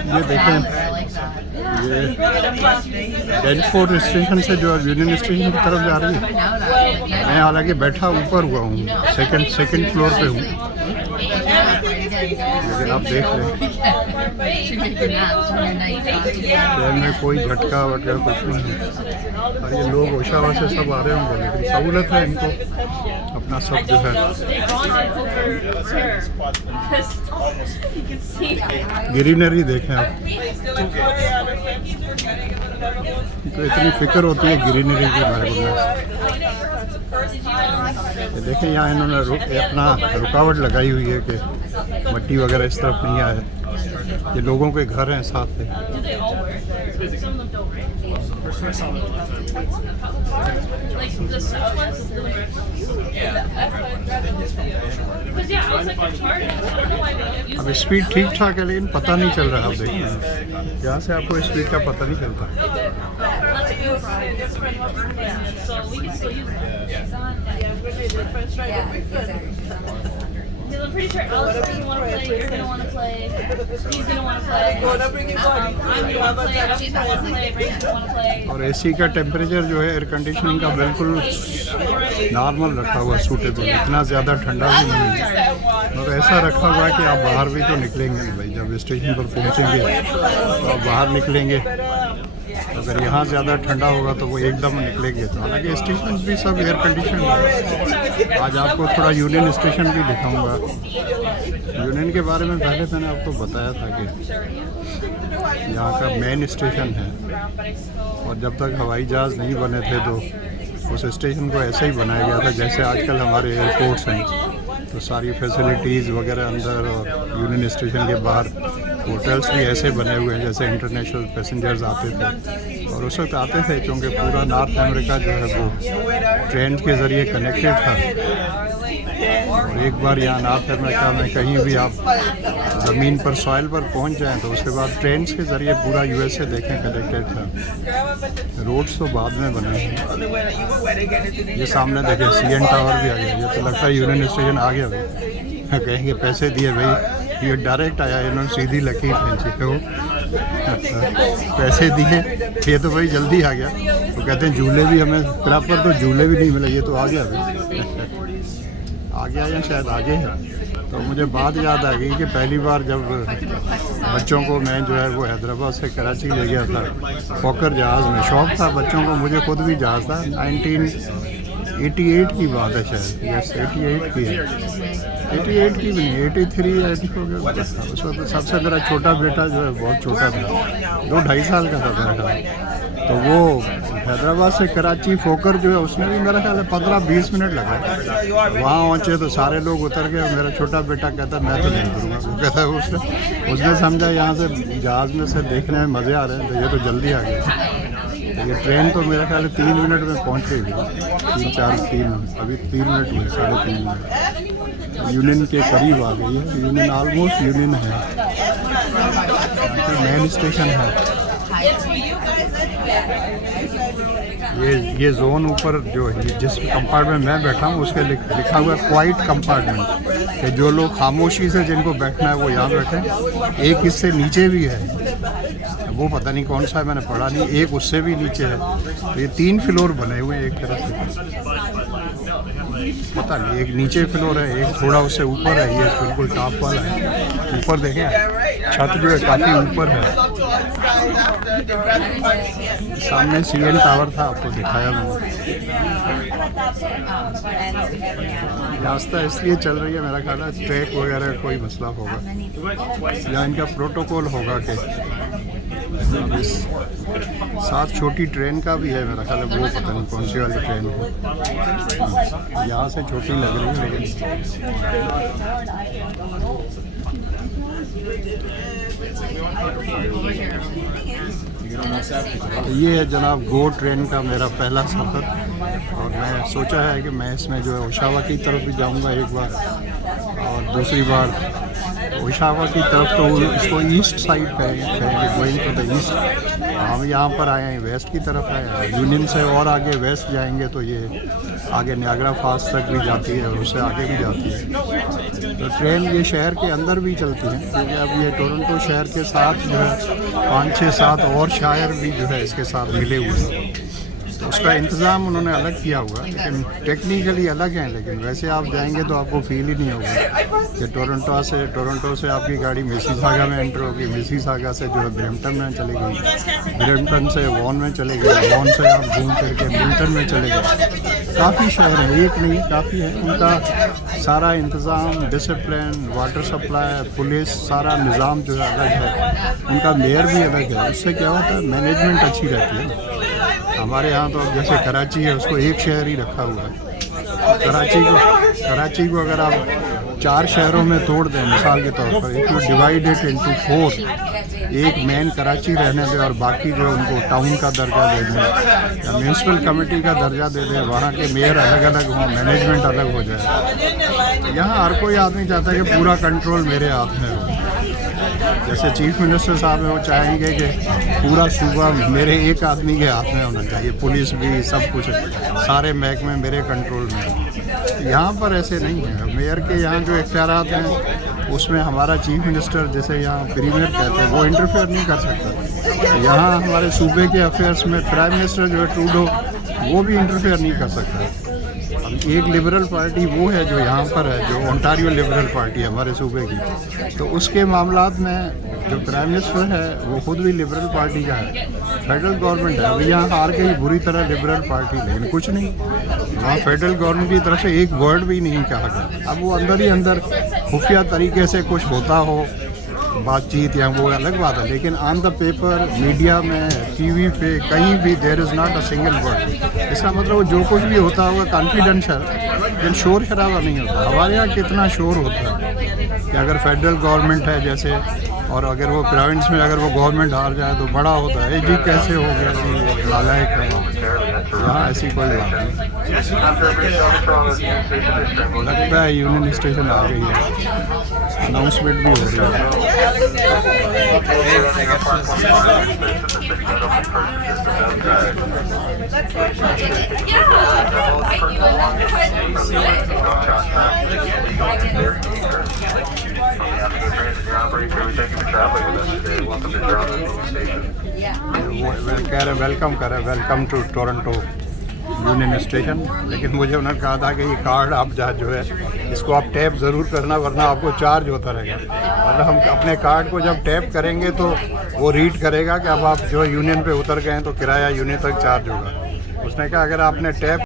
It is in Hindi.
ये देखें, ये डेनफोर्ड स्टेशन से जो यूनियन स्टेशन की तरफ जा रही है। मैं हालांकि बैठा ऊपर हुआ हूँ, सेकंड फ्लोर पे हूँ, लेकिन आप देख लें ट्रेन में कोई झटका वटका कुछ नहीं है। और ये लोग ओशावा से सब आ रहे होंगे, लेकिन सहूलत है इनको अपना सब जो है। ग्रीनरी देखें आप, तो इतनी फिक्र होती है ग्रीनरी के बारे में। देखें यहाँ इन्होंने अपना रुकावट लगाई हुई है कि मट्टी वगैरह इस तरफ नहीं आए। ये लोगों के घर हैं साथ में। अब स्पीड ठीक ठाक है, लेकिन पता नहीं चल रहा। आप देखिए यहाँ से आपको स्पीड का पता नहीं चलता। I'm pretty sure Alex is going to want to play, you're going to want to play, he's going to want to play, I'm going to want to play, She's going to want to play, Brady's going to want to play. और एसी का टेम्परेचर जो है एयर कंडीशनिंग का बिल्कुल नॉर्मल रखा हुआ है, सूटेबल, इतना ज़्यादा ठंडा भी नहीं है। और ऐसा रखा हुआ है कि आप बाहर भी तो निकलेंगे नहीं भाई, जब स्टेशन पर पहुँचेंगे तो आप बाहर निकलेंगे। अगर यहाँ ज़्यादा ठंडा होगा तो वो एकदम निकलेंगे। तो हालांकि स्टेशन भी सब एयर कंडीशन है। आज आपको थोड़ा यूनियन स्टेशन भी दिखाऊंगा। यूनियन के बारे में पहले मैंने आपको बताया था कि यहाँ का मेन स्टेशन है, और जब तक हवाई जहाज़ नहीं बने थे तो उस स्टेशन को ऐसे ही बनाया गया था जैसे आजकल हमारे एयरपोर्ट्स हैं। तो सारी फैसिलिटीज़ वगैरह अंदर, और यूनियन स्टेशन के बाहर होटल्स भी ऐसे बने हुए हैं जैसे इंटरनेशनल पैसेंजर्स आते थे। और उस वक्त आते थे क्योंकि पूरा नॉर्थ अमेरिका जो है वो ट्रेन के ज़रिए कनेक्टेड था। और एक बार यहाँ नॉर्थ अमेरिका में कहीं भी आप ज़मीन पर, सॉइल पर पहुँच जाएँ तो उसके बाद ट्रेन के ज़रिए पूरा यूएसए देखें कनेक्टेड था। रोड्स तो बाद में बने हैं। ये सामने देखें CN टावर भी आ गया। ये तो लगता है यूनियन स्टेशन आ गया भाई। कहेंगे पैसे दिए भाई, ये डायरेक्ट आया, इन्होंने सीधी लकीर खींची हो। पैसे दिए, ये तो भाई जल्दी आ गया। तो कहते हैं झूले भी हमें प्रॉपर तो झूले भी नहीं मिले, ये तो आ गया भाई। आ गया या शायद आगे है। तो मुझे बात याद आ गई कि पहली बार जब बच्चों को मैं जो है वो हैदराबाद से कराची ले गया था फॉकर जहाज़ में। शौक़ था बच्चों को, मुझे खुद भी जहाज़ था। 1988 की बात है शायद, यस 88 की है, 88 की भी नहीं, 83 या 84 उस वक्त सबसे मेरा छोटा बेटा जो है बहुत छोटा था, 2-2.5 साल का था मेरा ख्याल। तो वो हैदराबाद से कराची फोकर जो है उसमें भी मेरा ख्याल है 15-20 मिनट लगा। वहाँ पहुँचे तो सारे लोग उतर गए। मेरा छोटा बेटा कहता मैं तो नहीं उतरूँगा। वो कहता उसने समझा यहाँ से जहाज़ में से देखने में मज़े आ रहे हैं, तो ये तो जल्दी आ गया। ये ट्रेन तो मेरा ख्याल है 3 मिनट में पहुँच गई, 3 अभी 3 मिनट हुए, 3.5 मिनट। यूनियन के करीब आ गई है। यूनियन ऑलमोस्ट यूनियन है, मेन स्टेशन है। ये जोन ऊपर जो है, जिस कंपार्टमेंट में मैं बैठा हूँ उसके लिखा हुआ है क्वाइट कंपार्टमेंट, कि जो लोग खामोशी से जिनको बैठना है वो यहाँ बैठे। एक इससे नीचे भी है, वो पता नहीं कौन सा है, मैंने पढ़ा नहीं। एक उससे भी नीचे है। तो ये 3 फ्लोर बने हुए हैं एक तरफ से, पता नहीं। एक नीचे फ्लोर है, एक थोड़ा उससे ऊपर है, ये बिल्कुल टॉप वाला है। ऊपर देखें छत जो है काफ़ी ऊपर है। सामने CN टावर था, आपको दिखाया मैंने। रास्ता इसलिए चल रही है, मेरा ख्याल है ट्रैक वगैरह का कोई मसला होगा या इनका प्रोटोकॉल होगा कि साथ छोटी ट्रेन का भी है मेरा ख्याल है, वो पता नहीं कौन सी वाली ट्रेन है। यहाँ से छोटी लग रही है लेकिन ये है जनाब गो ट्रेन का मेरा पहला सफ़र। और मैं सोचा है कि मैं इसमें जो है ओशावा की तरफ भी जाऊंगा एक बार, और दूसरी बार ओशावा की तरफ तो इसको ईस्ट साइड कहेंगे, गोइंग टू द ईस्ट। हम यहाँ पर आए हैं वेस्ट की तरफ आए हैं। यूनियन से और आगे वेस्ट जाएंगे तो ये आगे नियाग्रा फॉल्स तक भी जाती है और उससे आगे भी जाती है। तो ट्रेन ये शहर के अंदर भी चलती है, क्योंकि अब ये टोरंटो शहर के साथ जो है 5, 6, 7 और शहर भी जो है इसके साथ मिले हुए हैं। तो उसका इंतज़ाम उन्होंने अलग किया हुआ, लेकिन टेक्निकली अलग हैं। लेकिन वैसे आप जाएंगे तो आपको फील ही नहीं होगा कि टोरंटो से आपकी गाड़ी मिसिसागा में एंटर होगी, मिसिसागा से जो है ब्रैम्पटन में चलेगी, ब्रैम्पटन से वॉन में चलेगी, वॉन से आप घूम फिर के मिल्टन में चले गए। काफ़ी शहर हैं, एक नहीं काफ़ी है। उनका सारा इंतज़ाम, डिसिप्लिन, वाटर सप्लाई, पुलिस, सारा निज़ाम जो है अलग है। उनका मेयर भी अलग है। उससे क्या होता है, मैनेजमेंट अच्छी रहती है। हमारे यहाँ तो अब जैसे कराची है, उसको एक शहर ही रखा हुआ है। कराची को अगर आप 4 शहरों में तोड़ दें, मिसाल के तौर पर, if you divide it into 4, एक मेन कराची रहने दें और बाकी जो उनको टाउन का दर्जा दे दें या म्यूनसिपल कमेटी का दर्जा दे दें, वहाँ के मेयर अलग अलग हों, मैनेजमेंट अलग हो जाए। यहाँ हर कोई आदमी चाहता है कि पूरा कंट्रोल मेरे हाथ में हो। जैसे चीफ मिनिस्टर साहब हैं, वो चाहेंगे कि पूरा सूबा मेरे एक आदमी के हाथ में होना चाहिए, पुलिस भी, सब कुछ, सारे महकमे मेरे कंट्रोल में। यहाँ पर ऐसे नहीं है। मेयर के यहाँ जो इख्तियारात हैं उसमें हमारा चीफ मिनिस्टर, जैसे यहाँ प्रीमियर कहते हैं, वो इंटरफेयर नहीं कर सकता। यहाँ हमारे सूबे के अफेयर्स में प्राइम मिनिस्टर जो है ट्रूडो, वो भी इंटरफेयर नहीं कर सकता। एक लिबरल पार्टी वो है जो यहाँ पर है, जो ओंटारियो लिबरल पार्टी है हमारे सूबे की, तो उसके मामलात में जो प्राइम मिनिस्टर है वो खुद भी लिबरल पार्टी का है। फेडरल गवर्नमेंट है, अभी यहाँ हार गई बुरी तरह लिबरल पार्टी, लेकिन कुछ नहीं, वहाँ फेडरल गवर्नमेंट की तरफ से एक वर्ड भी नहीं कहा गया। अब वो अंदर ही अंदर खुफिया तरीके से कुछ होता हो, बातचीत या वो अलग बात है, लेकिन ऑन द पेपर, मीडिया में, टीवी पे, कहीं भी there is not a single word. इसका मतलब जो कुछ भी होता होगा कॉन्फिडेंशियल, लेकिन शोर शराबा नहीं होता। हमारे यहाँ कितना शोर होता है कि अगर फेडरल गवर्नमेंट है जैसे, और अगर वो प्रोविंस में अगर वो गवर्नमेंट हार जाए तो बड़ा होता है, जी कैसे हो गया जी, नालायक है। यहाँ ऐसी कोई बात नहीं। लगता है यूनियन स्टेशन आ गई है, अनाउंसमेंट भी हो रही कह रहे वेलकम कर रहे, welcome to Toronto union station. लेकिन मुझे उन्होंने कहा था कि ये कार्ड आप जो है इसको आप टैप ज़रूर करना, वरना आपको चार्ज होता रहेगा। मतलब हम अपने कार्ड को जब टैप करेंगे तो वो रीड करेगा कि अब आप जो यूनियन पे उतर गए हैं तो किराया यूनियन तक चार्ज होगा। उसने कहा अगर आपने टैप